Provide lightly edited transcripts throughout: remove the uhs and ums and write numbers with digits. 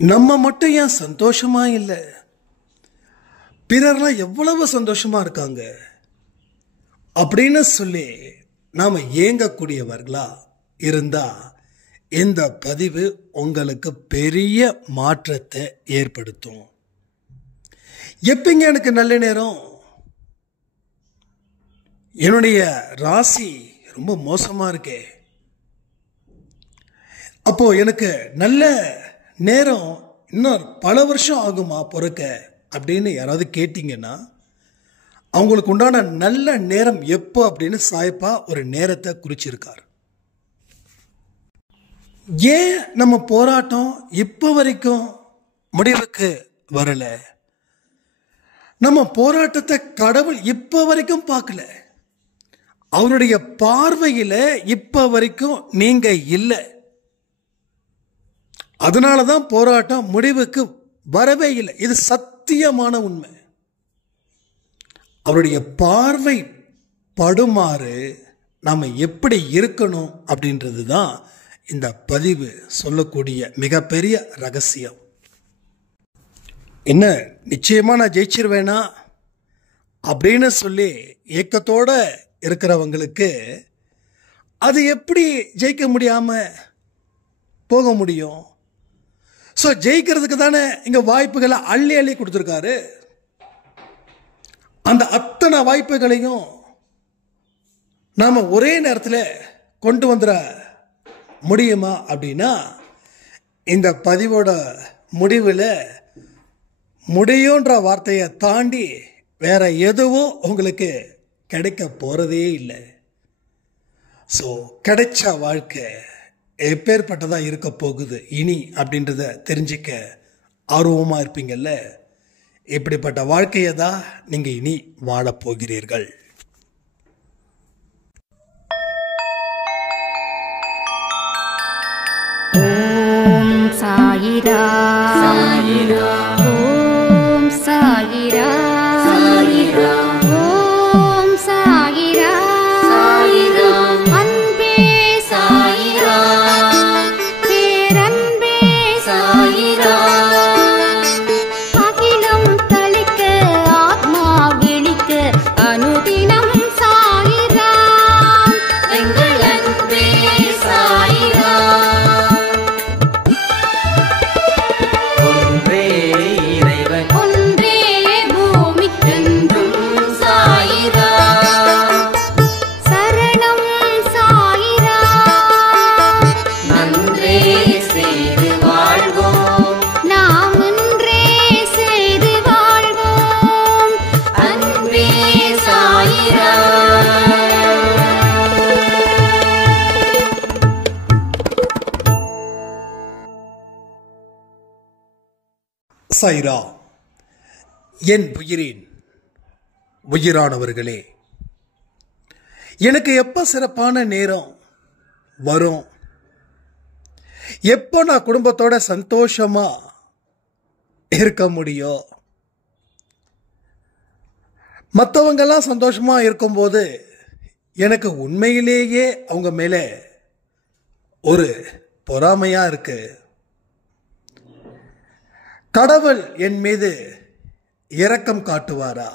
நம்ம மட்டும் ஏன் சந்தோஷமா இல்லை? பிறர்லாம் எவ்வளவு சந்தோஷமா இருக்காங்க அப்படின்னு சொல்லி நாம ஏங்கக்கூடியவர்களா இருந்தா இந்த பதிவு உங்களுக்கு பெரிய மாற்றத்தை ஏற்படுத்தும். எப்பங்க எனக்கு நல்ல நேரம்? என்னுடைய ராசி ரொம்ப மோசமா இருக்கே, அப்போ எனக்கு நல்ல நேரம் இன்னும் பல வருஷம் ஆகுமா பொறுக்க அப்படின்னு யாராவது கேட்டீங்கன்னா, அவங்களுக்கு உண்டான நல்ல நேரம் எப்போ அப்படின்னு சாய்ப்பா ஒரு நேரத்தை குறிச்சிருக்கார். ஏன் நம்ம போராட்டம் இப்போ வரைக்கும் முடிவுக்கு வரல? நம்ம போராட்டத்தை கடவுள் இப்போ வரைக்கும் பார்க்கல. அவருடைய பார்வையில இப்போ வரைக்கும் நீங்க இல்லை. அதனாலதான் போராட்டம் முடிவுக்கு வரவே இல்லை. இது சத்தியமான உண்மை. அவருடைய பார்வை படுமாறு நாம எப்படி இருக்கணும் அப்படின்றது தான் இந்த பதிவு சொல்லக்கூடிய மிகப்பெரிய ரகசியம். என்ன நிச்சயமா நான் ஜெயிச்சிருவேனா அப்படின்னு சொல்லி ஏக்கத்தோட இருக்கிறவங்களுக்கு அது எப்படி ஜெயிக்க முடியாம போக முடியும்? ஸோ ஜெயிக்கிறதுக்கு தானே இங்க வாய்ப்புகளை அள்ளி அள்ளி கொடுத்துருக்காரு. அந்த அத்தனை வாய்ப்புகளையும் நாம ஒரே நேரத்தில் கொண்டு வந்துட முடியுமா அப்படின்னா, இந்த பதிவோட முடிவில் முடியுன்ற வார்த்தையை தாண்டி வேற எதுவும் உங்களுக்கு கிடைக்க போறதே இல்லை. ஸோ கிடைச்ச வாழ்க்கை எப்பேற்பட்டதா இருக்க போகுது இனி அப்படின்றத தெரிஞ்சிக்க ஆர்வமா இருப்பீங்கல்ல. இப்படிப்பட்ட வாழ்க்கையை தான் நீங்க இனி வாழப் போகிறீர்கள். ஓம் சாயிரா சாயிரா, ஓம் சாயிரா சாயிரா, ஓம் சாயிரா சாயிரா, அன்பே சாயிரா, பேரன்பே சாயிரா, அகிலம் தளிக்க ஆத்மா விழிக்க அனுதினம் சாயிரா, எங்கள் அன்பே சாயிரா. ஒன்றே பூமிக்கென்றும் சாயிரா, சரணம் சாயிரா, நன்றே செய்து வாழ்வோம், நாம் ஒன்றே செய்து வாழ்வோம், அன்பே சாயிரா. சாயிரா. என் உயிரின் உயிரானவர்களே, எனக்கு எப்ப சிறப்பான நேரம் வரும், எப்போ நான் குடும்பத்தோட சந்தோஷமா இருக்க முடியும், மற்றவங்கெல்லாம் சந்தோஷமா இருக்கும்போது எனக்கு உண்மையிலேயே அவங்க மேல ஒரு பொறாமையா இருக்கு. கடவுள் என் மீது இரக்கம் காட்டுவாரா?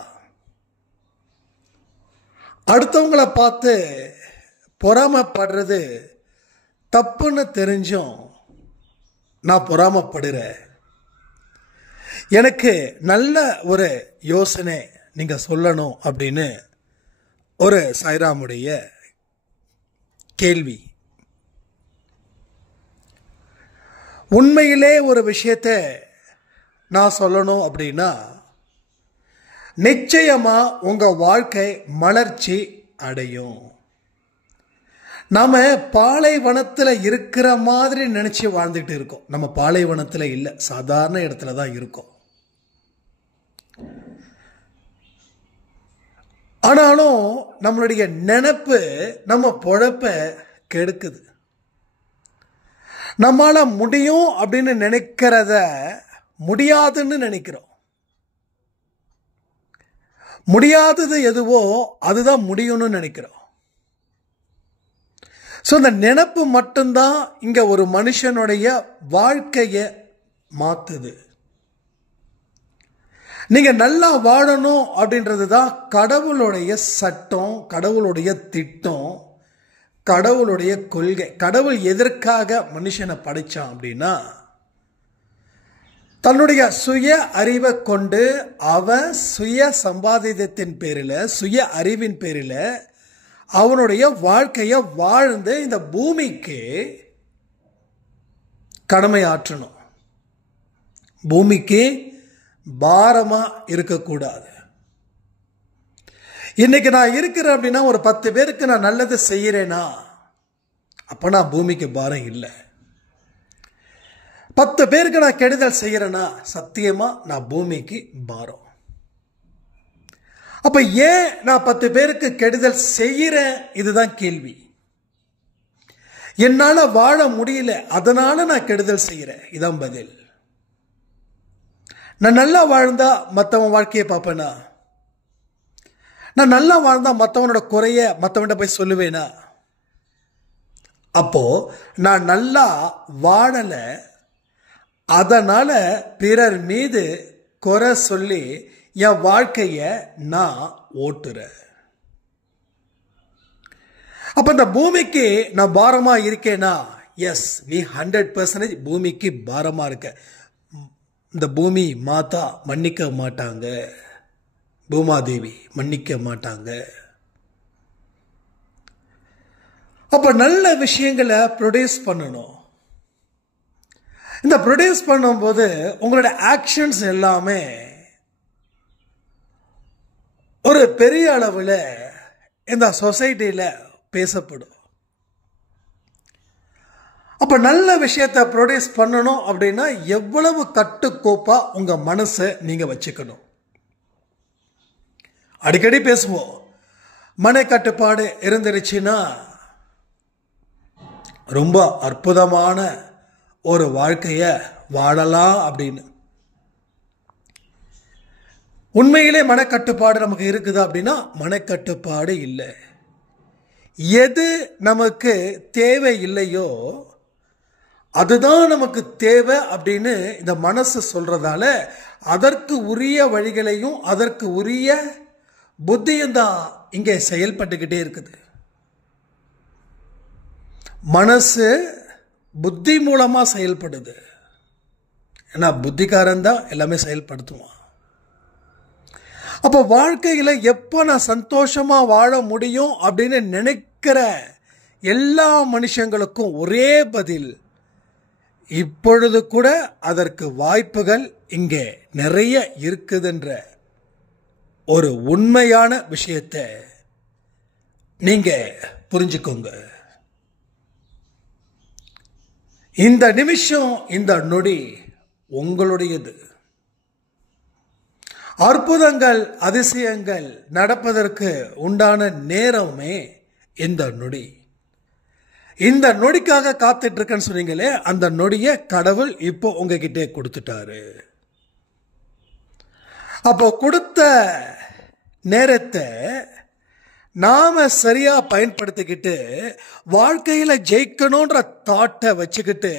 அடுத்தவங்களை பார்த்து பொறாமப்படுறது தப்புன்னு தெரிஞ்சும் நான் பொறாமப்படுறேன். எனக்கு நல்ல ஒரு யோசனை நீங்க சொல்லணும் அப்படின்னு ஒரு சாய்ராமுடைய கேள்வி. உண்மையிலே ஒரு விஷயத்தை நான் சொல்லணும் அப்படின்னா, நிச்சயமா உங்க வாழ்க்கை மலர்ச்சி அடையும். நாம பாலைவனத்துல இருக்கிற மாதிரி நினைச்சு வாழ்ந்துட்டு இருக்கோம். நம்ம பாலைவனத்துல இல்ல, சாதாரண இடத்துல தான் இருக்கோம். ஆனாலும் நம்மளுடைய நினைப்பு நம்ம பொழப்ப கெடுக்குது. நம்மால முடியும் அப்படின்னு நினைக்கிறத முடியாதுன்னு நினைக்கிறோம். முடியாதது எதுவோ அதுதான் முடியும்னு நினைக்கிறோம். ஸோ இந்த நினைப்பு மட்டும்தான் இங்க ஒரு மனுஷனுடைய வாழ்க்கையை மாத்துது. நீங்க நல்லா வாழணும் அப்படின்றது தான் கடவுளுடைய சட்டம், கடவுளுடைய திட்டம், கடவுளுடைய கொள்கை. கடவுள் எதற்காக மனுஷனை படைச்சான் அப்படின்னா, தன்னுடைய சுய அறிவை கொண்டு அவன் சுய சம்பாதியத்தின் பேரில், சுய அறிவின் பேரில் அவனுடைய வாழ்க்கையை வாழ்ந்து இந்த பூமிக்கு கடமையாற்றணும். பூமிக்கு பாரமா இருக்கக்கூடாது. இன்னைக்கு நான் இருக்கிறேன் அப்படின்னா ஒரு 10 பேருக்கு நான் நல்லது செய்யறேனா, அப்ப நான் பூமிக்கு பாரம் இல்லை. 10 பேருக்கு நான் கெடுதல் செய்யறேனா, சத்தியமா நான் பூமிக்கு பாரம். அப்ப ஏன் நான் 10 பேருக்கு கெடுதல் செய்யறேன்? இதுதான் கேள்வி. என்னால வாழ முடியல, அதனால நான் கெடுதல் செய்யறேன், இதான் பதில். நான் நல்லா வாழ்ந்தா மற்றவன் வாழ்க்கையை பார்ப்பேனா? நான் நல்லா வாழ்ந்தா மற்றவனோட குறைய மற்றவன்கிட்ட போய் சொல்லுவேனா? அப்போ நான் நல்லா வாழல, அதனால பிறர் மீது குறை சொல்லி என் வாழ்க்கைய நான் ஓட்டுறேன். அப்ப இந்த பூமிக்கு நான் பாரமா இருக்கேனா? எஸ், நீ 100% பூமிக்கு பாரமா இருக்க. இந்த பூமி மாதா மன்னிக்க மாட்டாங்க, பூமாதேவி மன்னிக்க மாட்டாங்க. அப்ப நல்ல விஷயங்களை ப்ரொடியூஸ் பண்ணணும். இந்த ப்ரொடியூஸ் பண்ணும்போது உங்களோட ஆக்ஷன்ஸ் எல்லாமே ஒரு பெரிய அளவில் இந்த சொசைட்டியில் பேசப்படும். அப்ப நல்ல விஷயத்தை ப்ரொடியூஸ் பண்ணணும் அப்படின்னா எவ்வளவு கட்டுக்கோப்பா உங்க மனசை நீங்க வச்சுக்கணும். அடிக்கடி பேசுவோம், மன கட்டுப்பாடு இருந்துருச்சுன்னா ரொம்ப அற்புதமான ஒரு வாழ்க்கைய வாழலாம் அப்படின்னு. உண்மையிலே மனக்கட்டுப்பாடு நமக்கு இருக்குதா அப்படின்னா மனக்கட்டுப்பாடு இல்லை. எது நமக்கு தேவை இல்லையோ அதுதான் நமக்கு தேவை அப்படின்னு இந்த மனசு சொல்றதால அதற்கு உரிய வழிகளையும் அதற்கு உரிய புத்தியும் தான் இங்கே செயல்பட்டுக்கிட்டே இருக்குது. மனசு புத்தி மூலமா செயல்படுது. ஏன்னா புத்திக்காரன் தான் எல்லாமே செயல்படுத்துவான். அப்போ வாழ்க்கையில எப்போ நான் சந்தோஷமா வாழ முடியும் அப்படின்னு நினைக்கிற எல்லா மனுஷங்களுக்கும் ஒரே பதில், இப்பொழுது கூட அதற்கு வாய்ப்புகள் இங்கே நிறைய இருக்குதுன்ற ஒரு உண்மையான விஷயத்தை நீங்க புரிஞ்சுக்கோங்க. இந்த நிமிஷம், இந்த நொடி உங்களுடையது. அற்புதங்கள் அதிசயங்கள் நடப்பதற்கு உண்டான நேரமே இந்த நொடி. இந்த நொடிக்காக காத்துட்டு இருக்கேன்னு சொன்னீங்களே, அந்த நொடியை கடவுள் இப்போ உங்ககிட்ட கொடுத்துட்டாரு. அப்போ கொடுத்த நேரத்தை நாம சரியா பயன்படுத்திக்கிட்டு வாழ்க்கையில ஜெயிக்கணும்ன்ற தாட்டை வச்சுக்கிட்டு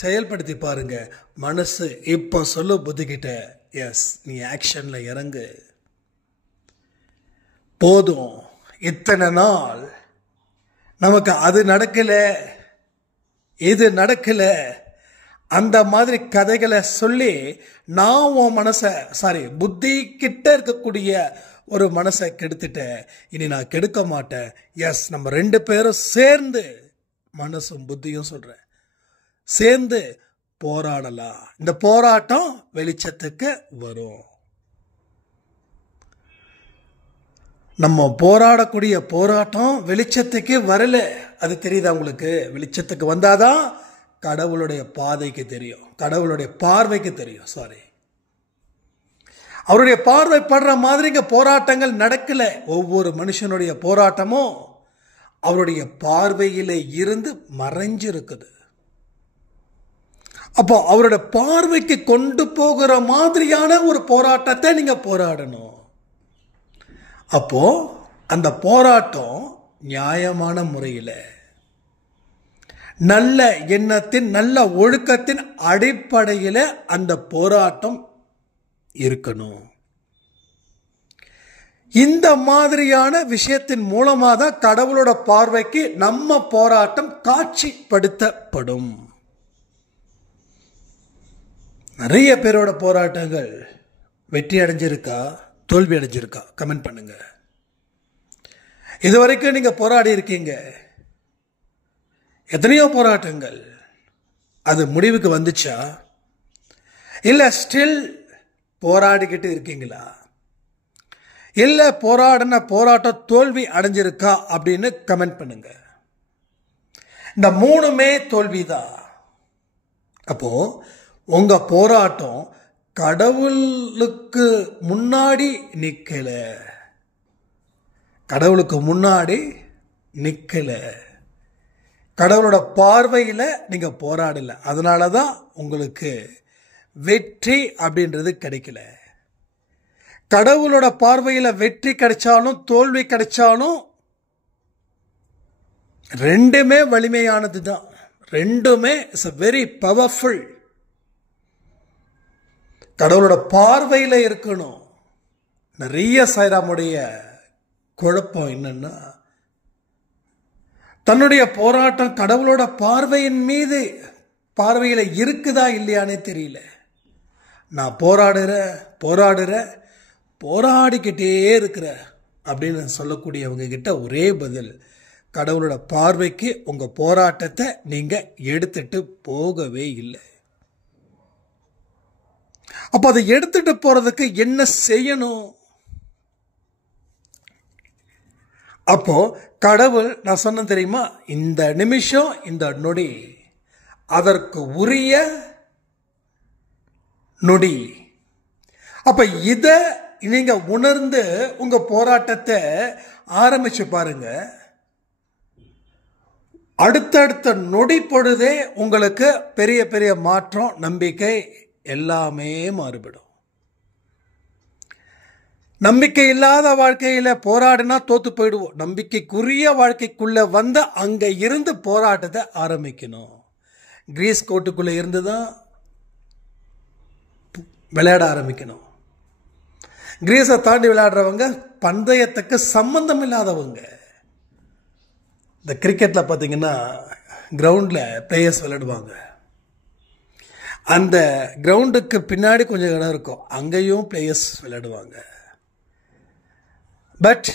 செயல்படுத்தி பாருங்க. மனசு இப்போ சொல்லு புத்திக்கிட்ட, எஸ் நீ ஆக்ஷன்ல இறங்கு. போதும், இத்தனை நாள் நமக்கு அது நடக்கல இது நடக்கல அந்த மாதிரி கதைகளை சொல்லி நான் உன் மனசை புத்தி கிட்ட இருக்கக்கூடிய ஒரு மனசை கெடுத்துட்டேன். இனி நான் கெடுக்க மாட்டேன். எஸ், நம்ம 2 பேரும் சேர்ந்து, மனசும் புத்தியும் சொல்றேன், சேர்ந்து போராடலாம். இந்த போராட்டம் வெளிச்சத்துக்கு வரும். நம்ம போராடக்கூடிய போராட்டம் வெளிச்சத்துக்கு வரல, அது தெரியுதா உங்களுக்கு? வெளிச்சத்துக்கு வந்தாதான் கடவுளுடைய பாதைக்கு தெரியும், கடவுளுடைய பார்வைக்கு தெரியும். அவருடைய பார்வை படுற மாதிரி இங்க போராட்டங்கள் நடக்கல. ஒவ்வொரு மனுஷனுடைய போராட்டமும் அவருடைய பார்வையில இருந்து மறைஞ்சிருக்குது. அப்போ அவருடைய பார்வைக்கு கொண்டு போகிற மாதிரியான ஒரு போராட்டத்தை நீங்க போராடணும். அப்போ அந்த போராட்டம் நியாயமான முறையில், நல்ல எண்ணத்தின் நல்ல ஒழுக்கத்தின் அடிப்படையில் அந்த போராட்டம் இருக்கணும். இந்த மாதிரியான விஷயத்தின் மூலமாக தான் கடவுளோட பார்வைக்கு நம்ம போராட்டம் காட்சிப்படுத்தப்படும். நிறைய பேரோட போராட்டங்கள் வெற்றி அடைஞ்சிருக்கா, தோல்வி அடைஞ்சிருக்கா? கமெண்ட் பண்ணுங்க. இதுவரைக்கும் நீங்க போராடி இருக்கீங்க, எத்தனையோ போராட்டங்கள், அது முடிவுக்கு வந்துச்சா? இல்ல ஸ்டில் போராடிக்கிட்டு இருக்கீங்களா? இல்ல போராடின போராட்டம் தோல்வி அடைஞ்சிருக்கா அப்படின்னு கமெண்ட் பண்ணுங்க. இந்த மூணுமே தோல்விதான். அப்போ உங்க போராட்டம் கடவுளுக்கு முன்னாடி நிக்கல, கடவுளுக்கு முன்னாடி நிக்கல, கடவுளோட பார்வையில நீங்க போராடல. அதனாலதான் உங்களுக்கு வெற்றி அப்படின்றது கிடைக்கல. கடவுளோட பார்வையில வெற்றி கிடைச்சாலும் தோல்வி கிடைச்சாலும் ரெண்டுமே வலிமையானது தான். ரெண்டுமே இஸ் வெரி பவர்ஃபுல். கடவுளோட பார்வையில இருக்கணும். நிறைய சாய்ராமுடைய குழப்பம் என்னன்னா, தன்னுடைய போராட்டம் கடவுளோட பார்வையின் மீது பார்வையில இருக்குதா இல்லையானே தெரியல. நான் போராடுற போராடிக்கிட்டே இருக்கிற அப்படின்னு சொல்லக்கூடியவங்க கிட்ட ஒரே பதில், கடவுளோட பார்வைக்கு உங்க போராட்டத்தை நீங்க எடுத்துட்டு போகவே இல்லை. அப்ப அதை எடுத்துட்டு போறதுக்கு என்ன செய்யணும்? அப்போ கடவுள், நான் சொன்ன தெரியுமா, இந்த நிமிஷம் இந்த நொடி அதற்கு உரிய நொடி. அப்ப இத நீங்க உணர்ந்து உங்க போராட்டத்தை ஆரம்பிச்சு பாருங்க. அடுத்தடுத்த நொடி பொழுதே உங்களுக்கு பெரிய பெரிய மாற்றம், நம்பிக்கை எல்லாமே மாறுபடும். நம்பிக்கை இல்லாத வாழ்க்கையில போராடினா தோத்து போயிடுவோம். நம்பிக்கைக்குரிய வாழ்க்கைக்குள்ள வந்து அங்க இருந்து போராட்டத்தை ஆரம்பிக்கணும். கிரீஸ் கோட்டுக்குள்ள இருந்துதான் விளையாட ஆரம்பிக்கணும். கிரீஸை தாண்டி விளையாடுறவங்க பந்தயத்துக்கு சம்பந்தம் இல்லாதவங்க. இந்த கிரிக்கெட்ல பாத்தீங்கன்னா கிரவுண்ட்ல பிளேயர்ஸ் விளையாடுவாங்க. அந்த கிரவுண்டுக்கு பின்னாடி கொஞ்சம் இடம் இருக்கும், அங்கேயும் பிளேயர்ஸ் விளையாடுவாங்க. பட்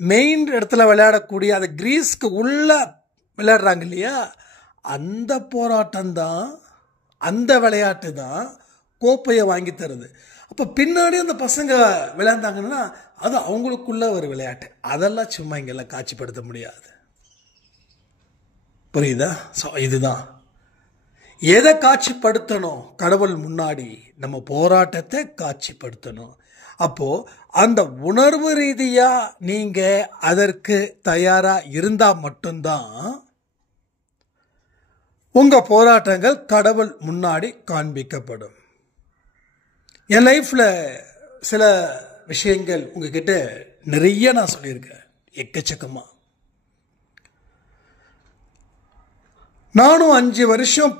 மெயின் இடத்துல விளையாடக்கூடிய அந்த கிரீஸ்க்கு உள்ள விளையாடுறாங்க இல்லையா, அந்த போராட்டம் தான், அந்த விளையாட்டு தான் கோப்பையை வாங்கி தருது. அப்போ பின்னாடி அந்த பசங்க விளையாண்டாங்கன்னா அது அவங்களுக்குள்ள ஒரு விளையாட்டு. அதெல்லாம் சும்மா இங்கெல்லாம் காட்சிப்படுத்த முடியாது. புரியுதா? ஸோ இதுதான் எதை காட்சிப்படுத்தணும்? கடவுள் முன்னாடி நம்ம போராட்டத்தை காட்சிப்படுத்தணும். அப்போ அந்த உணர்வு ரீதியா நீங்க அதற்கு தயாரா இருந்தா மட்டும்தான் உங்க போராட்டங்கள் கடவுள் முன்னாடி காண்பிக்கப்படும். என் லைஃப்ல சில விஷயங்கள் உங்ககிட்ட நிறைய நான் சொல்லியிருக்கேன், எக்கச்சக்கமா. நானும் 5 வருஷம்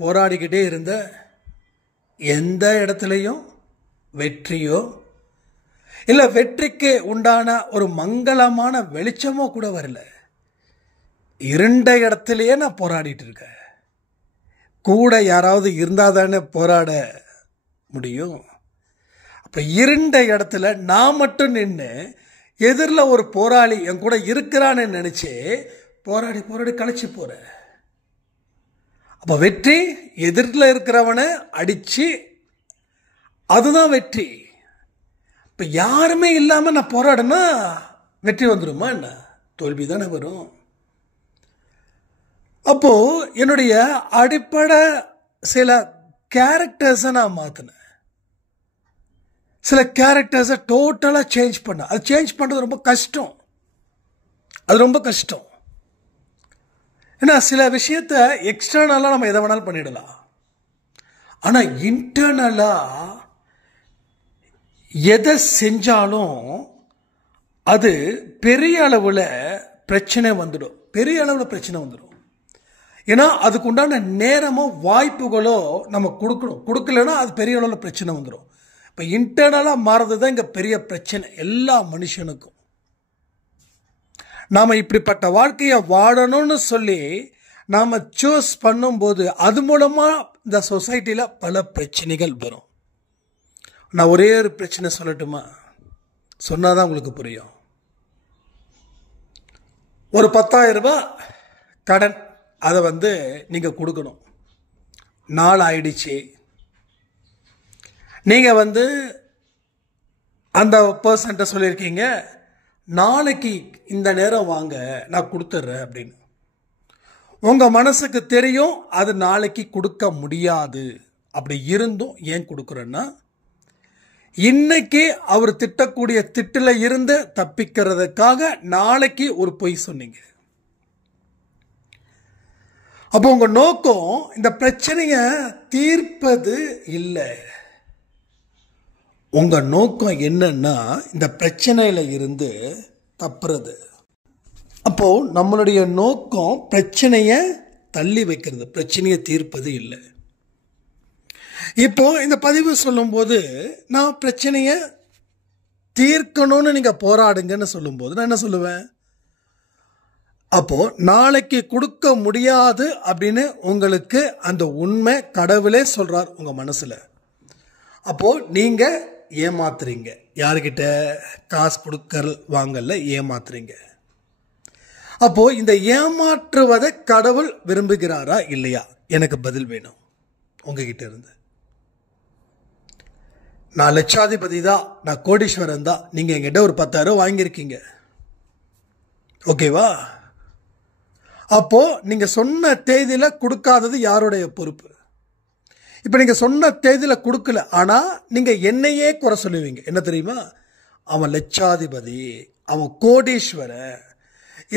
போராடிக்கிட்டே இருந்த, எந்த இடத்துலையும் வெற்றியோ இல்லை வெற்றிக்கு உண்டான ஒரு மங்களமான வெளிச்சமோ கூட வரல. இருண்ட இடத்துலயே நான் போராடிட்டு இருக்கேன். கூட யாராவது இருந்தாதானே போராட முடியும். அப்ப இருண்ட இடத்துல நான் மட்டும் நின்று எதிரில் ஒரு போராளி என் கூட இருக்கிறான்னு நினைச்சு போராடி கழிச்சு போற. அப்ப வெற்றி எதிரில் இருக்கிறவனை அடிச்சு, அதுதான் வெற்றி. இப்ப யாருமே இல்லாம நான் போராடுனா வெற்றி வந்துருமா என்ன? தோல்வி தானே வரும். அப்போ என்னுடைய அடிப்படை சில கேரக்டர்ஸை நான் மாத்தினேன். சில கேரக்டர்ஸை டோட்டலா சேஞ்ச் பண்ண. அது சேஞ்ச் பண்றது ரொம்ப கஷ்டம். ஏன்னா சில விஷயத்த எக்ஸ்டர்னலா நம்ம எதை வேணாலும் பண்ணிடலாம். ஆனா இன்டர்னலா எதை செஞ்சாலும் அது பெரிய அளவுல பிரச்சனை வந்துடும். ஏன்னா அதுக்கு உண்டான நேரமோ வாய்ப்புகளோ நம்ம கொடுக்கணும். கொடுக்கலன்னா அது பெரிய அளவில் பிரச்சனை வந்துடும். இப்போ இன்டர்னலாக மாறது தான் இங்கே பெரிய பிரச்சனை எல்லா மனுஷனுக்கும். நாம் இப்படிப்பட்ட வாழ்க்கையை வாழணும்னு சொல்லி நாம் சூஸ் பண்ணும்போது அது மூலமாக இந்த சொசைட்டியில் பல பிரச்சனைகள் வரும். நான் ஒரே ஒரு பிரச்சனை சொல்லட்டுமா? சொன்னால் தான் உங்களுக்கு புரியும். ஒரு 10,000 ரூபாய் கடன், அதை நீங்கள் கொடுக்கணும். நாள் ஆயிடுச்சு. நீங்கள் அந்த பர்சன்ட்ட சொல்லியிருக்கீங்க, நாளைக்கு இந்த நேரம் வாங்க நான் கொடுத்துட்றேன் அப்படின்னு. உங்கள் மனசுக்கு தெரியும் அது நாளைக்கு கொடுக்க முடியாது. அப்படி இருந்தும் ஏன் கொடுக்குறேன்னா, இன்னைக்கு அவர் திட்டக்கூடிய திட்டில் இருந்து தப்பிக்கிறதுக்காக நாளைக்கு ஒரு பொய் சொன்னீங்க. அப்போ உங்க நோக்கம் இந்த பிரச்சனையை தீர்ப்பது இல்லை. உங்க நோக்கம் என்னன்னா இந்த பிரச்சனையில இருந்து தப்புறது. அப்போ நம்மளுடைய நோக்கம் பிரச்சனையை தள்ளி வைக்கிறது, பிரச்சனையை தீர்ப்பது இல்லை. இப்போ இந்த பதிவு சொல்லும்போது நான் பிரச்சனையை தீர்க்கணும்னு நீங்க போராடுங்கன்னு சொல்லும்போது நான் என்ன சொல்லுவேன்? அப்போ நாளைக்கு கொடுக்க முடியாது அப்படின்னு உங்களுக்கு அந்த உண்மை கடவுளே சொல்றார் உங்க மனசுல. அப்போ நீங்க ஏமாத்துறீங்க. யாருக்கிட்ட? காசு கொடுக்கல் வாங்கல ஏமாத்துறீங்க. அப்போ இந்த ஏமாற்றுவதை கடவுள் விரும்புகிறாரா இல்லையா? எனக்கு பதில் வேணும் உங்ககிட்ட இருந்து. நான் லட்சாதிபதி தான், நான் கோடீஸ்வரன் தான், நீங்க என்கிட்ட ஒரு 10,000 வாங்கியிருக்கீங்க, ஓகேவா? அப்போ நீங்க சொன்ன தேதியில கொடுக்காதது யாருடைய பொறுப்பு? இப்ப நீங்க சொன்ன தேதியில கொடுக்கல, ஆனா நீங்க என்னையே குறை சொல்லுவீங்க. என்ன தெரியுமா? அவன் லட்சாதிபதி, அவன் கோடீஸ்வரன்,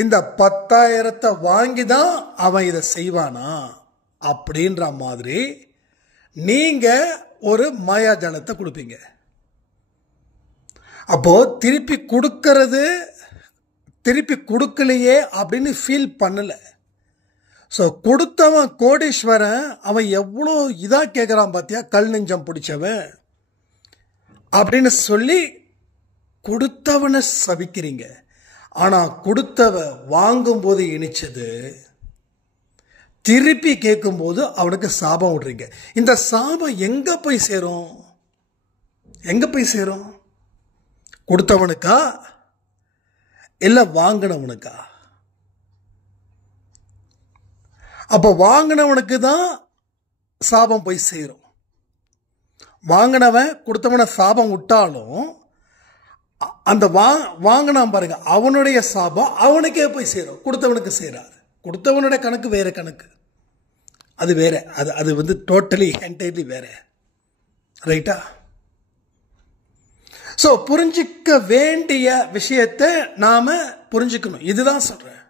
இந்த 10,000 வாங்கி தான் அவன் இதை செய்வானா அப்படின்ற மாதிரி நீங்க ஒரு மாயாஜாலத்தை கொடுப்பீங்க. அப்போ திருப்பி கொடுக்கறது திருப்பி கொடுக்கலையே அப்படின்னு ஃபீல் பண்ணல. ஸோ கொடுத்தவன் கோடீஸ்வரன், அவன் எவ்வளோ இதாக கேட்குறான் பார்த்தியா, கல் நெஞ்சம் பிடிச்சவன் அப்படின்னு சொல்லி கொடுத்தவனை சபிக்கிறீங்க. ஆனால் கொடுத்தவ வாங்கும்போது இனிச்சது திருப்பி கேட்கும்போது அவனுக்கு சாபம் விடுறீங்க. இந்த சாபம் எங்க போய் சேரும்? எங்க போய் சேரும்? கொடுத்தவனுக்கா இல்ல வாங்கினவனுக்கா? அப்ப வாங்கினவனுக்கு தான் சாபம் போய் சேரும். வாங்கினவன் கொடுத்தவனை சாபம் விட்டாலும் அந்த வாங்கினான் பாருங்க, அவனுடைய சாபம் அவனுக்கே போய் சேரும், கொடுத்தவனுக்கு சேராது. கொடுத்தவனுடைய கணக்கு வேற கணக்கு, அது வேற, அது டோட்டலி என்டையர்லி வேற. ரைட்டா? ஸோ புரிஞ்சிக்க வேண்டிய விஷயத்தை நாம புரிஞ்சுக்கணும். இதுதான் சொல்றேன்.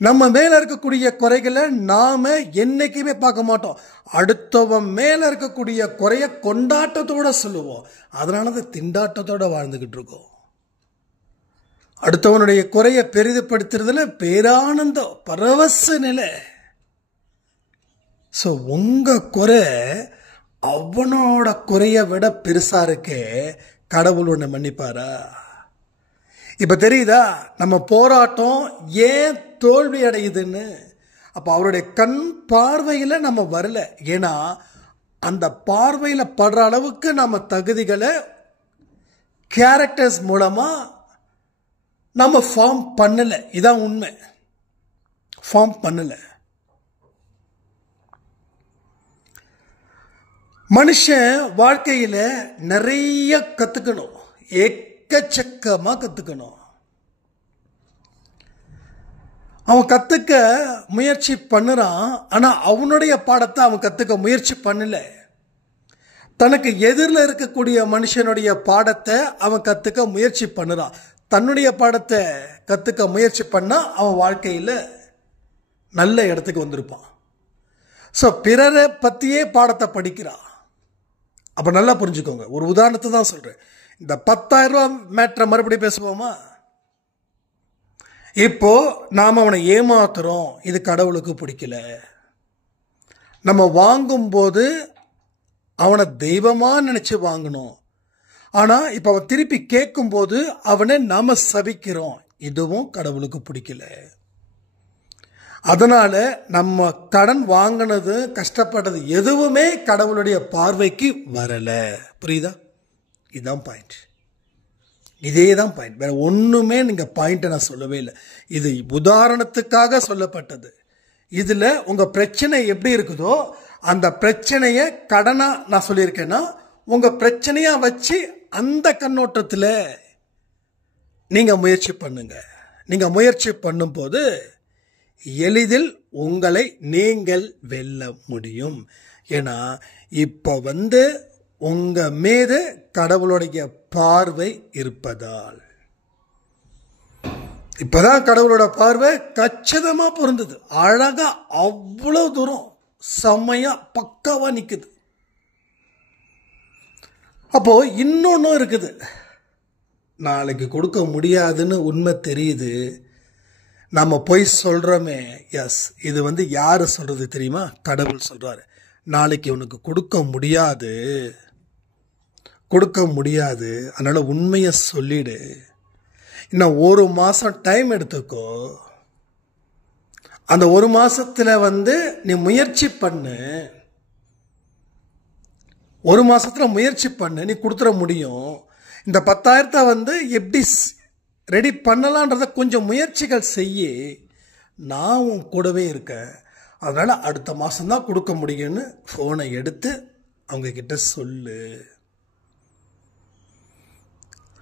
நம்ம மேல இருக்கக்கூடிய குறைகளை நாம என்னைக்குமே பார்க்க மாட்டோம். அடுத்தவன் மேல இருக்கக்கூடிய குறைய கொண்டாட்டத்தோட சொல்லுவோம். அதனால திண்டாட்டத்தோட வாழ்ந்துகிட்டு இருக்கோம். அடுத்தவனுடைய குறைய பெரிதுபடுத்துறதுல பேரானந்தம், பரவச நிலை. ஸோ உங்க குறை அவனோட குறைய விட பெருசா இருக்கே, கடவுள் ஒன்று மன்னிப்பாரா? இப்ப தெரியுதா நம்ம போராட்டம் ஏன் தோல்வி அடையுதுன்னு? அப்ப அவருடைய கண் பார்வையில நம்ம வரல. ஏன்னா அந்த பார்வையில படுற அளவுக்கு நம்ம தகுதிகளை கேரக்டர்ஸ் மூலமா நம்ம ஃபார்ம் பண்ணல. இதான் உண்மை, ஃபார்ம் பண்ணல. மனுஷன் வாழ்க்கையில நிறைய கத்துக்கணும், எக்கச்சக்கமா கத்துக்கணும். அவன் கத்துக்க முயற்சி பண்ணுறான், ஆனா அவனுடைய பாடத்தை அவன் கத்துக்க முயற்சி பண்ணல. தனக்கு எதிரில் இருக்கக்கூடிய மனுஷனுடைய பாடத்தை அவன் கத்துக்க முயற்சி பண்ணுறான். தன்னுடைய பாடத்தை கத்துக்க முயற்சி பண்ணா அவன் வாழ்க்கையில நல்ல இடத்துக்கு வந்திருப்பான். ஸோ பிறரை பத்தியே பாடத்தை படிக்கிறான். அப்ப நல்லா புரிஞ்சுக்கோங்க. ஒரு உதாரணத்தை தான் சொல்றேன். இந்த 10,000 ரூபாய் மேட்ரை மறுபடியும் பேசுவோமா? இப்போ நாம் அவனை ஏமாத்துறோம், இது கடவுளுக்கு பிடிக்கல. நம்ம வாங்கும்போது அவனை தெய்வமாக நினச்சி வாங்கணும். ஆனால் இப்போ அவன் திருப்பி கேட்கும்போது அவனை நாம் சபிக்கிறோம், இதுவும் கடவுளுக்கு பிடிக்கல. அதனால் நம்ம கடன் வாங்கினது, கஷ்டப்பட்டது எதுவுமே கடவுளுடைய பார்வைக்கு வரலை. புரியுதா? இதுதான் பாயிண்ட். இதே தான் பாயிண்ட். வேறு ஒன்றுமே நீங்கள் பாயிண்ட்டை நான் சொல்லவே இல்லை. இது உதாரணத்துக்காக சொல்லப்பட்டது. இதில் உங்கள் பிரச்சனை எப்படி இருக்குதோ அந்த பிரச்சனையை கடனாக நான் சொல்லியிருக்கேன்னா உங்கள் பிரச்சனையாக வச்சு அந்த கண்ணோட்டத்தில் நீங்கள் முயற்சி பண்ணுங்க. நீங்கள் முயற்சி பண்ணும்போது எளிதில் உங்களை நீங்கள் வெல்ல முடியும். ஏன்னா இப்போ உங்கள் மீது கடவுளுடைய பார்வை இருப்பதால். இப்போதான் கடவுளோட பார்வை கச்சிதமாக பொருந்தது. அழகா அவ்வளோ தூரம் செம்மையா பக்காவா நிற்குது. அப்போ இன்னொன்னும் இருக்குது. நாளைக்கு கொடுக்க முடியாதுன்னு உண்மை தெரியுது, நம்ம போய் சொல்கிறோமே. எஸ், இது யார் சொல்கிறது தெரியுமா? கடவுள் சொல்கிறாரு, நாளைக்கு உனக்கு கொடுக்க முடியாது, அதனால் உண்மையை சொல்லிடு. இன்னும் 1 மாதம் டைம் எடுத்துக்கோ. அந்த 1 மாதத்தில் நீ முயற்சி பண்ணு. 1 மாதத்தில் முயற்சி பண்ணு, நீ கொடுத்துட முடியும். இந்த 10,000 எப்படி ரெடி பண்ணலான்றத கொஞ்சம் முயற்சிகள் செய்ய. நான் உன் கூடவே இருக்கேன், அதனால் அடுத்த மாதம்தான் கொடுக்க முடியும்னு ஃபோனை எடுத்து அவங்கக்கிட்ட சொல்லு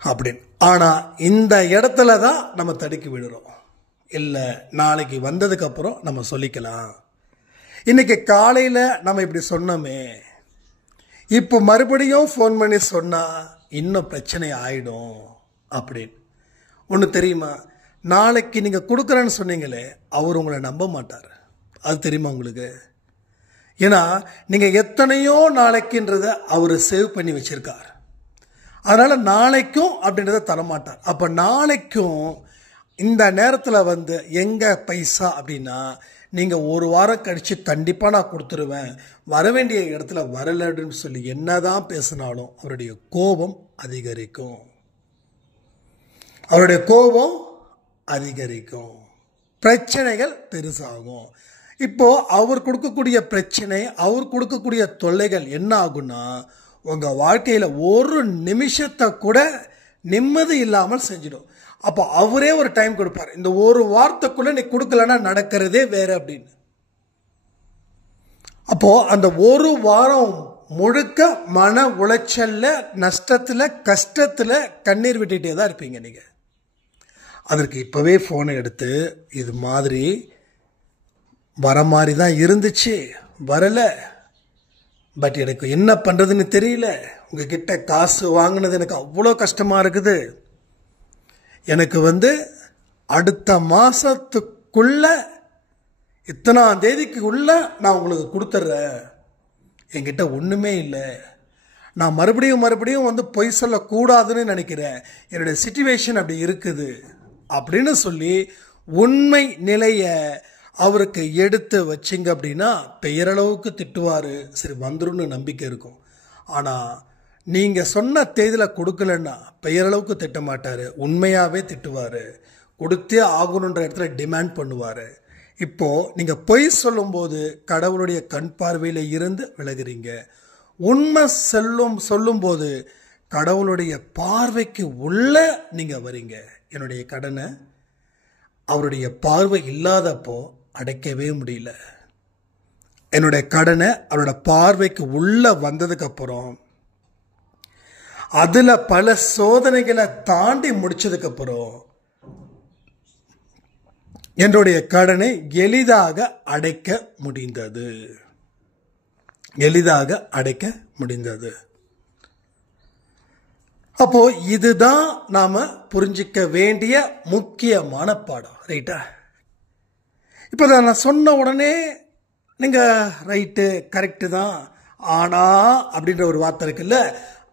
அப்படின்னு. ஆனால் இந்த இடத்துல தான் நம்ம தடுக்கி விடுறோம். இல்லை, நாளைக்கு வந்ததுக்கப்புறம் நம்ம சொல்லிக்கலாம். இன்றைக்கி காலையில் நம்ம இப்படி சொன்னோமே, இப்போ மறுபடியும் ஃபோன் பண்ணி சொன்னால் இன்னும் பிரச்சனை ஆகிடும் அப்படின்னு. ஒன்று தெரியுமா? நாளைக்கு நீங்கள் கொடுக்குறேன்னு சொன்னீங்களே, அவர் உங்களை நம்ப மாட்டார். அது தெரியுமா உங்களுக்கு? ஏன்னா நீங்கள் எத்தனையோ நாளைக்குன்றதை அவர் சேவ் பண்ணி வச்சுருக்கார். அதனால் நாளைக்கும் அப்படின்றத தரமாட்டார். அப்போ நாளைக்கும் இந்த நேரத்தில் எங்கே பைசா அப்படின்னா, நீங்கள் 1 வாரம் கழித்து கண்டிப்பாக நான் கொடுத்துருவேன், வர வேண்டிய இடத்துல வரலை அப்படின்னு சொல்லி என்ன தான் பேசினாலும் அவருடைய கோபம் அதிகரிக்கும். பிரச்சனைகள் பெருசாகும். இப்போது அவர் கொடுக்கக்கூடிய பிரச்சனை, அவர் கொடுக்கக்கூடிய தொல்லைகள் என்ன ஆகுன்னா, உங்கள் வாழ்க்கையில் 1 நிமிஷத்தை கூட நிம்மதி இல்லாமல் செஞ்சிடும். அப்போ அவரே ஒரு டைம் கொடுப்பார், இந்த 1 வாரத்துக்குள்ளே நீ கொடுக்கலன்னா நடக்கிறதே வேறு அப்படின்னு. அப்போது அந்த 1 வாரம் முழுக்க மன உளைச்சலில், நஷ்டத்தில், கஷ்டத்தில் கண்ணீர் விட்டுகிட்டே தான் இருப்பீங்க நீங்கள். அதற்கு இப்போவே ஃபோனை எடுத்து, இது மாதிரி வர மாதிரி தான் இருந்துச்சு, வரலை, பட் எனக்கு என்ன பண்ணுறதுன்னு தெரியல, உங்ககிட்ட காசு வாங்கினது எனக்கு அவ்வளோ கஷ்டமாக இருக்குது, எனக்கு அடுத்த மாதத்துக்குள்ள இத்தனாம் தேதிக்குள்ள நான் உங்களுக்கு கொடுத்துட்றேன், என்கிட்ட ஒன்றுமே இல்லை, நான் மறுபடியும் பொய் சொல்லக்கூடாதுன்னு நினைக்கிறேன், என்னுடைய சிச்சுவேஷன் அப்படி இருக்குது அப்படின்னு சொல்லி உண்மை நிலையை அவருக்கு எடுத்து வச்சிங்க அப்படின்னா பெயரளவுக்கு திட்டுவார். சரி, வந்துருன்னு நம்பிக்கை இருக்கும். ஆனால் நீங்கள் சொன்ன தேதியில் கொடுக்கலன்னா பெயரளவுக்கு திட்ட மாட்டார், உண்மையாகவே திட்டுவார், கொடுத்தே ஆகணுன்ற இடத்துல டிமாண்ட் பண்ணுவார். இப்போது நீங்கள் பொய் சொல்லும்போது கடவுளுடைய கண் பார்வையில் இருந்து விலகுறீங்க. உண்மை சொல்லும்போது கடவுளுடைய பார்வைக்கு உள்ள நீங்கள் வரீங்க. என்னுடைய கடனை அவருடைய பார்வை இல்லாதப்போ அடைக்கவே முடியல. என்னுடைய கடனை அவரோட பார்வைக்கு உள்ள வந்ததுக்கப்புறம், அதில் பல சோதனைகளை தாண்டி முடிச்சதுக்கப்புறம் என்னுடைய கடனை எளிதாக அடைக்க முடிந்தது. அப்போ இதுதான் நாம புரிஞ்சிக்க வேண்டிய முக்கியமான பாடம். ரைட்டா? இப்போ நான் சொன்ன உடனே நீங்கள் ரைட்டு, கரெக்டு தான், ஆனால் அப்படின்ற ஒரு வார்த்தை இருக்குல்ல,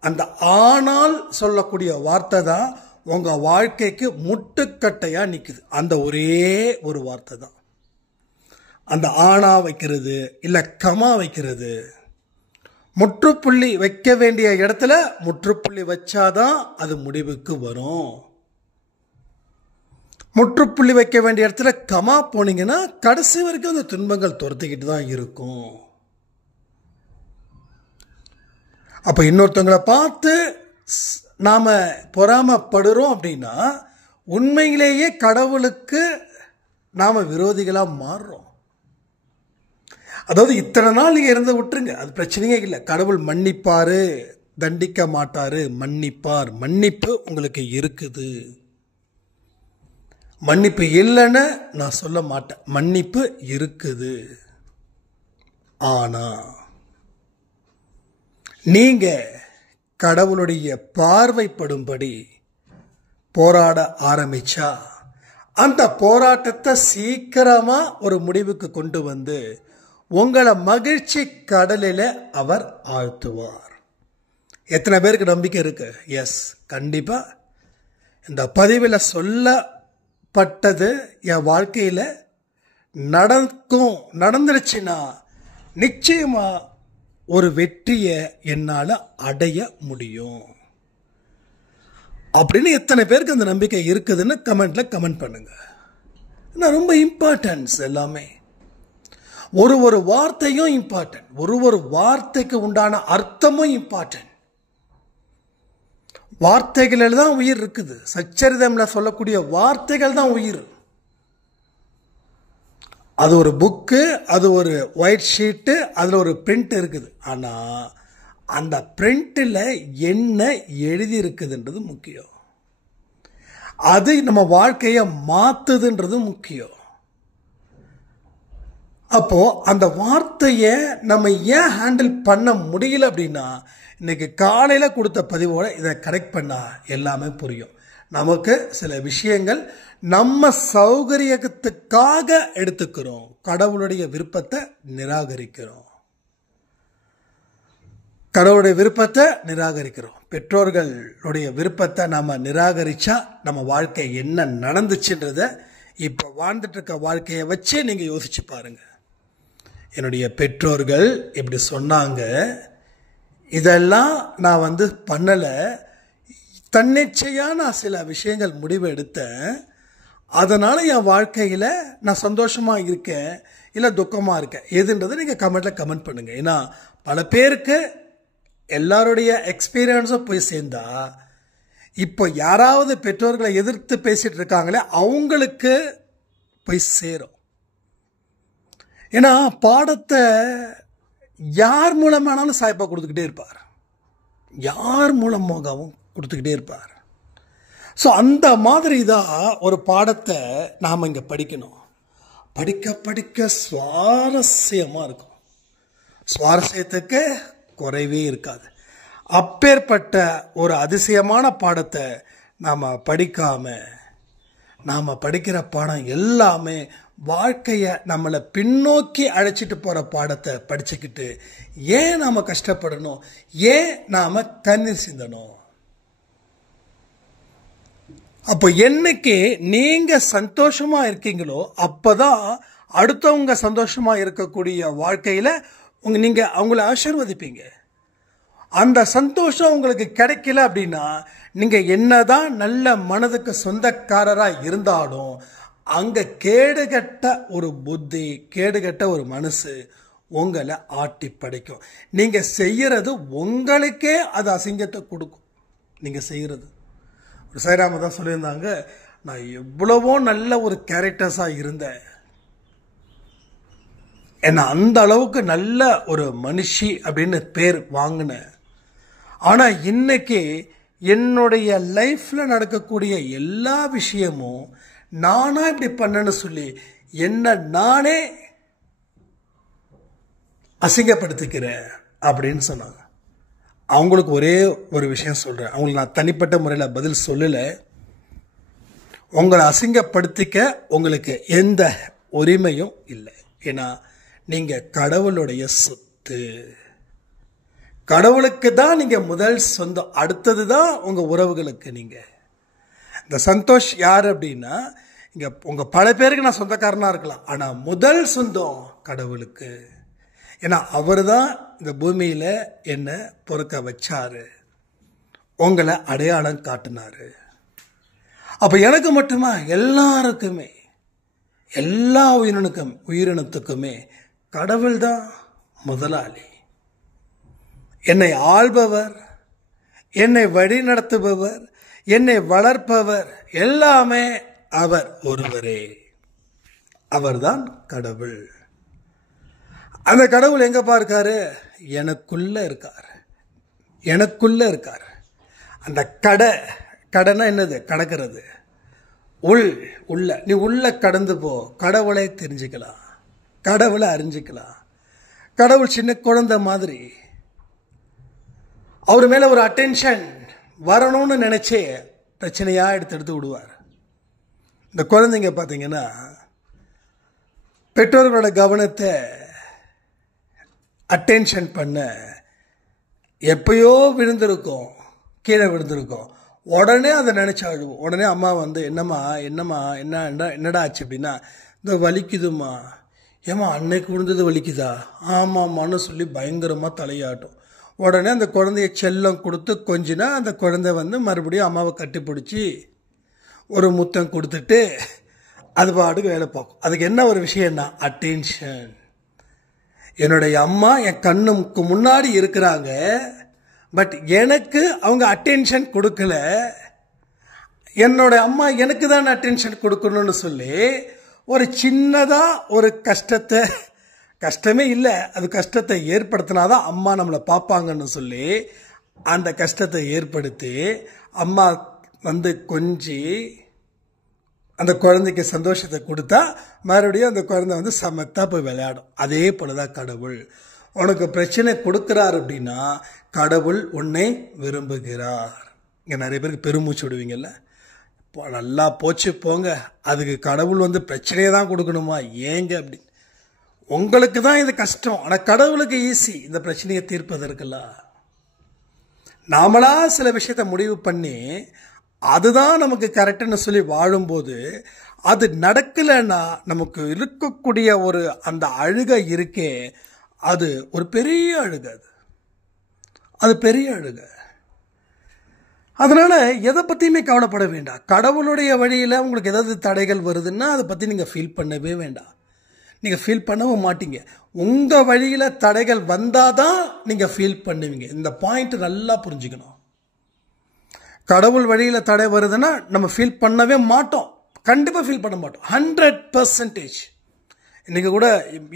அந்த ஆனால் சொல்லக்கூடிய வார்த்தை தான் உங்கள் வாழ்க்கைக்கு முட்டுக்கட்டையாக நிற்குது. அந்த ஒரே ஒரு வார்த்தை தான். அந்த ஆணா வைக்கிறது, இல்லை கமா வைக்கிறது. முற்றுப்புள்ளி வைக்க வேண்டிய இடத்துல முற்றுப்புள்ளி வச்சாதான் அது முடிவுக்கு வரும். முற்றுப்புள்ளி வைக்க வேண்டிய இடத்துல கமா போனீங்கன்னா கடைசி வரைக்கும் அந்த துன்பங்கள் துரத்திக்கிட்டு தான் இருக்கும். அப்போ இன்னொருத்தவங்களை பார்த்து நாம் பொறாமப்படுறோம் அப்படின்னா உண்மையிலேயே கடவுளுக்கு நாம் விரோதிகளாக மாறுறோம். அதாவது இத்தனை நாள் நீங்கள் இருந்து விட்டுருங்க, அது பிரச்சனையே இல்லை. கடவுள் மன்னிப்பார், தண்டிக்க மாட்டார், மன்னிப்பார். மன்னிப்பு உங்களுக்கு இருக்குது. மன்னிப்பு இல்லைன்னு நான் சொல்ல மாட்டேன், மன்னிப்பு இருக்குது. ஆனா நீங்க கடவுளுடைய பார்வைப்படும்படி போராட ஆரம்பிச்சா அந்த போராட்டத்தை சீக்கிரமா ஒரு முடிவுக்கு கொண்டு வந்து உங்களை மகிழ்ச்சி கடலில் அவர் ஆழ்த்துவார். எத்தனை பேருக்கு நம்பிக்கை இருக்கு? எஸ், கண்டிப்பா. இந்த பதிவில் சொல்லப்பட்டது என் வாழ்க்கையில் நடந்துருச்சுன்னா நிச்சயமா ஒரு வெற்றியை என்னால் அடைய முடியும் அப்படின்னு எத்தனை பேருக்கு அந்த நம்பிக்கை இருக்குதுன்னு கமெண்ட்ல கமெண்ட் பண்ணுங்க. ரொம்ப இம்பார்ட்டன்ஸ் எல்லாமே. ஒரு வார்த்தையும் இம்பார்ட்டன்ட், ஒரு வார்த்தைக்கு உண்டான அர்த்தமும் இம்பார்ட்டன்ட். வார்த்தைகளில் தான் உயிர் இருக்குது. சச்சரிதம்ல சொல்லக்கூடிய வார்த்தைகள் தான் உயிர். அது ஒரு புக்கு, அது ஒரு ஒயிட் ஷீட்டு, அதில் ஒரு பிரிண்ட் இருக்குது. ஆனால் அந்த பிரிண்டில் என்ன எழுதி இருக்குதுன்றது முக்கியம். அது நம்ம வாழ்க்கையை மாற்றுதுன்றது முக்கியம். அப்போ அந்த வார்த்தையை நம்ம ஏன் ஹேண்டில் பண்ண முடியல அப்படின்னா இன்னைக்கு காலையில் கொடுத்த பதிவோட இதை கரெக்ட் பண்ணா எல்லாமே புரியும். நமக்கு சில விஷயங்கள் நம்ம சௌகரியத்துக்காக எடுத்துக்கிறோம், கடவுளுடைய விருப்பத்தை நிராகரிக்கிறோம். கடவுளுடைய விருப்பத்தை நிராகரிக்கிறோம். பெற்றோர்களுடைய விருப்பத்தை நம்ம நிராகரிச்சா நம்ம வாழ்க்கை என்ன நடந்துச்சுன்றத இப்போ வாழ்ந்துட்டு இருக்க வாழ்க்கையை வச்சே நீங்க யோசிச்சு பாருங்க. என்னுடைய பெற்றோர்கள் இப்படி சொன்னாங்க, இதெல்லாம் நான் பண்ணலை, தன்னிச்சையாக நான் சில விஷயங்கள் முடிவு எடுத்தேன், அதனால் என் வாழ்க்கையில் நான் சந்தோஷமாக இருக்கேன் இல்லை துக்கமாக இருக்கேன், எதுன்றதை நீங்கள் கமெண்ட்டில் கமெண்ட் பண்ணுங்கள். ஏன்னா பல பேருக்கு எல்லாருடைய எக்ஸ்பீரியன்ஸும் போய் சேர்ந்தா இப்போ யாராவது பெற்றோர்களை எதிர்த்து பேசிகிட்டு இருக்காங்களே அவங்களுக்கு போய் சேரும். ஏன்னா பாடத்தை யார் மூலமானாலும் சாய்ப்பா கொடுத்துக்கிட்டே இருப்பார், யார் மூலமாகவும் கொடுத்துக்கிட்டே இருப்பார். ஸோ அந்த மாதிரி தான் ஒரு பாடத்தை நாம் இங்கே படிக்கணும். படிக்க படிக்க சுவாரஸ்யமாக இருக்கும், சுவாரஸ்யத்துக்கு குறைவே இருக்காது. அப்பேற்பட்ட ஒரு அதிசயமான பாடத்தை நாம் படிக்காமல் நாம் படிக்கிற பாடம் எல்லாமே வாழ்க்கையை நம்மளை பின்னோக்கி அழைச்சிட்டு போகிற பாடத்தை படிச்சுக்கிட்டு ஏன் நாம் கஷ்டப்படணும், ஏன் நாம் கண்ணீர் சிந்தணும்? அப்போ என்னைக்கு நீங்க சந்தோஷமா இருக்கீங்களோ அப்பதான் அடுத்தவங்க சந்தோஷமா இருக்கக்கூடிய வாழ்க்கையில நீங்க அவங்கள ஆசீர்வதிப்பீங்க. அந்த சந்தோஷம் உங்களுக்கு கிடைக்கல அப்படின்னா நீங்க என்னதான் நல்ல மனதுக்கு சொந்தக்காரரா இருந்தாலும் அங்க கேடுகட்ட ஒரு புத்தி, கேடுகட்ட ஒரு மனசு உங்களை ஆட்டி படைக்கும். நீங்க செய்யறது உங்களுக்கே அது அசிங்கத்தை கொடுக்கும். நீங்க செய்யறது ஒரு சாய்ராம தான் சொல்லியிருந்தாங்க, நான் எவ்வளவோ நல்ல ஒரு கேரக்டர்ஸாக இருந்தேன், என்ன அந்த அளவுக்கு நல்ல ஒரு மனுஷி அப்படின்னு பேர் வாங்கினேன். ஆனால் இன்னைக்கு என்னுடைய லைஃப்பில் நடக்கக்கூடிய எல்லா விஷயமும் நானா இப்படி பண்ணேன்னு சொல்லி என்ன நானே அசிங்கப்படுத்திக்கிறேன் அப்படின்னு சொன்னாங்க. அவங்களுக்கு ஒரே ஒரு விஷயம் சொல்கிறேன், அவங்களுக்கு நான் தனிப்பட்ட முறையில் பதில் சொல்லலை. உங்களை அசிங்கப்படுத்திக்க உங்களுக்கு எந்த உரிமையும் இல்லை. ஏன்னா நீங்கள் கடவுளுடைய சொத்து. கடவுளுக்கு தான் நீங்கள் முதல் சொந்தம், அடுத்தது தான் உங்கள் உறவுகளுக்கு. நீங்கள் இந்த சந்தோஷ் யார் அப்படின்னா, இங்கே உங்கள் பல பேருக்கு நான் சொந்தக்காரனாக இருக்கலாம், ஆனால் முதல் சொந்தம் கடவுளுக்கு. ஏன்னா அவர் தான் இந்த பூமியில் என்னை பொறுக்க வச்சார், உங்களை அடையாளம் காட்டினார். அப்போ எனக்கு மட்டுமா, எல்லாருக்குமே, எல்லா உயிரினத்துக்குமே கடவுள் தான் முதலாளி. என்னை ஆள்பவர், என்னை வழி நடத்துபவர், என்னை வளர்ப்பவர் எல்லாமே அவர் ஒருவரே. அவர்தான் கடவுள். அந்த கடவுள் எங்கப்பா இருக்காரு? எனக்குள்ள இருக்கார், எனக்குள்ள இருக்கார். அந்த கடைனா என்னது? கடக்கிறது. உள்ள நீ உள்ள கடந்து போ, கடவுளை தெரிஞ்சுக்கலாம், கடவுளை அறிஞ்சிக்கலாம். கடவுள் சின்ன குழந்தை மாதிரி. அவர் மேல ஒரு அட்டென்ஷன் வரணும்னு நினைச்சே பிரச்சனையா எடுத்து விடுவார். இந்த குழந்தைங்க பார்த்தீங்கன்னா பெற்றோர்களோட கவனத்தை அட்டென்ஷன் பண்ண எப்பயோ விழுந்திருக்கும், கீழே விழுந்திருக்கும், உடனே அதை நினச்சி அழுவோம். உடனே அம்மா வந்து என்னடா ஆச்சு அப்படின்னா, இந்த வலிக்குதுமா. ஏம்மா அன்னைக்கு விழுந்தது வலிக்குதா? ஆமாம்மான்னு சொல்லி பயங்கரமாக தலையாட்டும். உடனே அந்த குழந்தைய செல்லம் கொடுத்து கொஞ்சினா அந்த குழந்தை வந்து மறுபடியும் அம்மாவை கட்டி பிடிச்சி ஒரு முத்தம் கொடுத்துட்டு அது பாட்டுக்கு வேலை பார்க்கும். அதுக்கு என்ன ஒரு விஷயம்னா அட்டென்ஷன். என்னுடைய அம்மா என் கண்ணுக்கு முன்னாடி இருக்கிறாங்க, பட் எனக்கு அவங்க அட்டென்ஷன் கொடுக்கல. என்னோட அம்மா எனக்கு தான் அட்டென்ஷன் கொடுக்கணும்னு சொல்லி ஒரு சின்னதாக ஒரு கஷ்டமே இல்லை, அது கஷ்டத்தை ஏற்படுத்தினாதான் அம்மா நம்மளை பார்ப்பாங்கன்னு சொல்லி அந்த கஷ்டத்தை ஏற்படுத்தி அம்மா வந்து கொஞ்சி அந்த குழந்தைக்கு சந்தோஷத்தை கொடுத்தா மறுபடியும் அந்த குழந்தை வந்து சமத்தா போய் விளையாடும். அதே போலதான் கடவுள். உனக்கு பிரச்சனை கொடுக்கிறார் அப்படின்னா கடவுள் உன்னை விரும்புகிறார். இங்கே நிறைய பேருக்கு பெருமூச்சு விடுவீங்கல்ல, நல்லா போச்சு போங்க, அதுக்கு கடவுள் வந்து பிரச்சனையை தான் கொடுக்கணுமா? ஏங்க அப்படி? உங்களுக்கு தான் இது கஷ்டம், ஆனால் கடவுளுக்கு ஈஸி இந்த பிரச்சனையை தீர்ப்பதற்கெல்லாம். நாமளா சில விஷயத்தை முடிவு பண்ணி அதுதான் நமக்கு கரெக்டுன்னு சொல்லி வாழும்போது அது நடக்கலைன்னா நமக்கு இருக்கக்கூடிய ஒரு அந்த அழுகை இருக்கே, அது ஒரு பெரிய அழுகை, அது பெரிய அழுகை. அதனால எதை பற்றியுமே கவலைப்பட வேண்டாம். கடவுளுடைய வழியில் உங்களுக்கு ஏதாவது தடைகள் வருதுன்னா அதை பற்றி நீங்கள் ஃபீல் பண்ணவே வேண்டாம். நீங்கள் ஃபீல் பண்ணவும் மாட்டீங்க. உங்கள் வழியில் தடைகள் வந்தால் தான் நீங்கள் ஃபீல் பண்ணுவீங்க. இந்த பாயிண்ட் நல்லா புரிஞ்சுக்கணும். கடவுள் வழியில் தடை வருதுன்னா நம்ம ஃபீல் பண்ணவே மாட்டோம், கண்டிப்பாக ஃபீல் பண்ண மாட்டோம், 100%. இன்றைக்கி கூட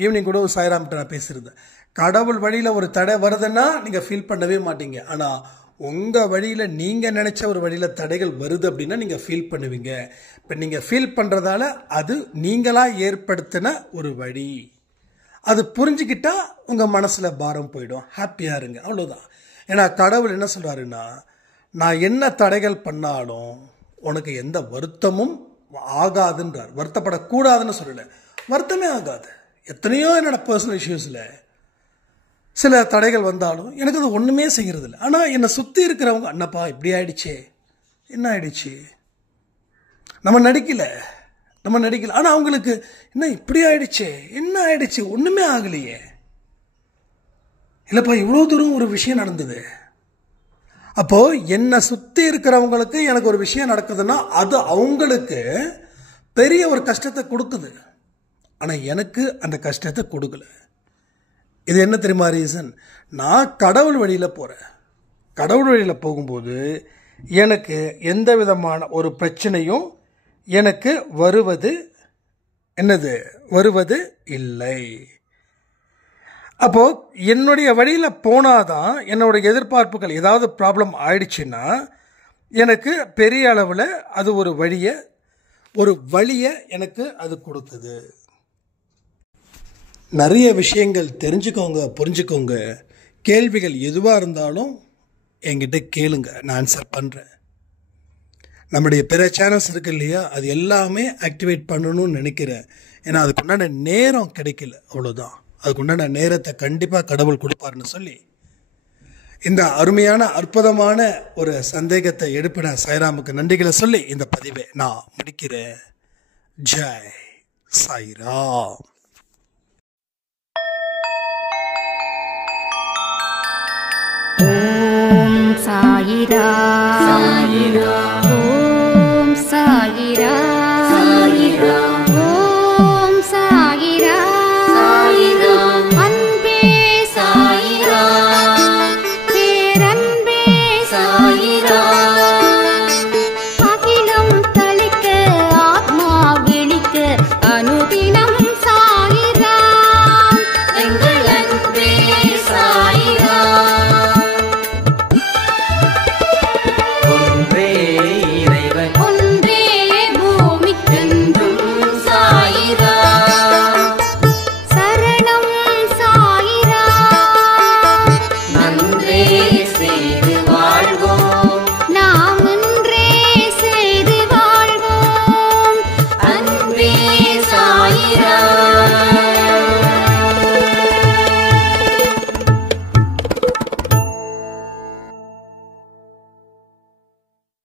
ஈவினிங் கூட ஒரு சாய்ராம்கிட்ட நான் பேசுகிறது, கடவுள் வழியில் ஒரு தடை வருதுன்னா நீங்கள் ஃபீல் பண்ணவே மாட்டீங்க. ஆனால் உங்கள் வழியில் நீங்கள் நினச்ச ஒரு வழியில் தடைகள் வருது அப்படின்னா நீங்கள் ஃபீல் பண்ணுவீங்க. இப்போ நீங்கள் ஃபீல் பண்ணுறதால அது நீங்களாக ஏற்படுத்தின ஒரு வழி. அது புரிஞ்சுக்கிட்டா உங்கள் மனசில் பாரம் போயிடும், ஹாப்பியாக இருங்க, அவ்வளோதான். ஏன்னா கடவுள் என்ன சொல்கிறாருன்னா, நான் என்ன தடைகள் பண்ணாலும் உனக்கு எந்த வருத்தமும் ஆகாதுன்றார். வருத்தப்படக்கூடாதுன்னு சொல்லலை, வருத்தமே ஆகாது. எத்தனையோ என்னோட பர்சனல் இஷ்யூஸில் சில தடைகள் வந்தாலும் எனக்கு அது ஒன்றுமே செய்கிறது இல்லை. ஆனால் என்னை சுற்றி இருக்கிறவங்க, அண்ணப்பா இப்படி ஆயிடுச்சே, என்ன ஆயிடுச்சு, நம்ம நடிக்கலை. ஆனால் அவங்களுக்கு என்ன இப்படி ஆயிடுச்சே, என்ன ஆயிடுச்சு, ஒன்றுமே ஆகலையே, இல்லைப்பா இவ்வளோ தூரம் ஒரு விஷயம் நடந்தது. அப்போ என்னை சுற்றி இருக்கிறவங்களுக்கு எனக்கு ஒரு விஷயம் நடக்குதுன்னா அது அவங்களுக்கு பெரிய ஒரு கஷ்டத்தை கொடுக்குது, ஆனால் எனக்கு அந்த கஷ்டத்தை கொடுக்கல. இது என்ன தெரியுமா ரீசன்? நான் கடவுள் வழியில் போகிறேன். கடவுள் வழியில் போகும்போது எனக்கு எந்த விதமான ஒரு பிரச்சனையும் எனக்கு வருவது இல்லை. அப்போ என்னுடைய வழியில் போனாதான் என்னுடைய எதிர்பார்ப்புகள் ஏதாவது ப்ராப்ளம் ஆயிடுச்சுன்னா எனக்கு பெரிய அளவில் அது ஒரு வழியை எனக்கு அது கொடுக்குது. நிறைய விஷயங்கள் தெரிஞ்சுக்கோங்க, புரிஞ்சுக்கோங்க. கேள்விகள் எதுவாக இருந்தாலும் என்கிட்ட கேளுங்க, நான் ஆன்சர் பண்ணுறேன். நம்முடைய பிற சேனல்ஸ் இருக்கு இல்லையா, அது எல்லாமே ஆக்டிவேட் பண்ணணும்னு நினைக்கிறேன். ஏன்னா அதுக்குண்டான நேரம் கிடைக்கல, அவ்வளோதான். அதுக்குண்டான நேரத்தை கண்டிப்பாக கடவுள் கொடுப்பாருன்னு சொல்லி இந்த அருமையான அற்புதமான ஒரு சந்தேகத்தை எழுப்பின சாய்ராமுக்கு நன்றிகளை சொல்லி இந்த பதிவை நான் முடிக்கிறேன். ஜெய் சாய்ராம். ஓம் சாயிராம்.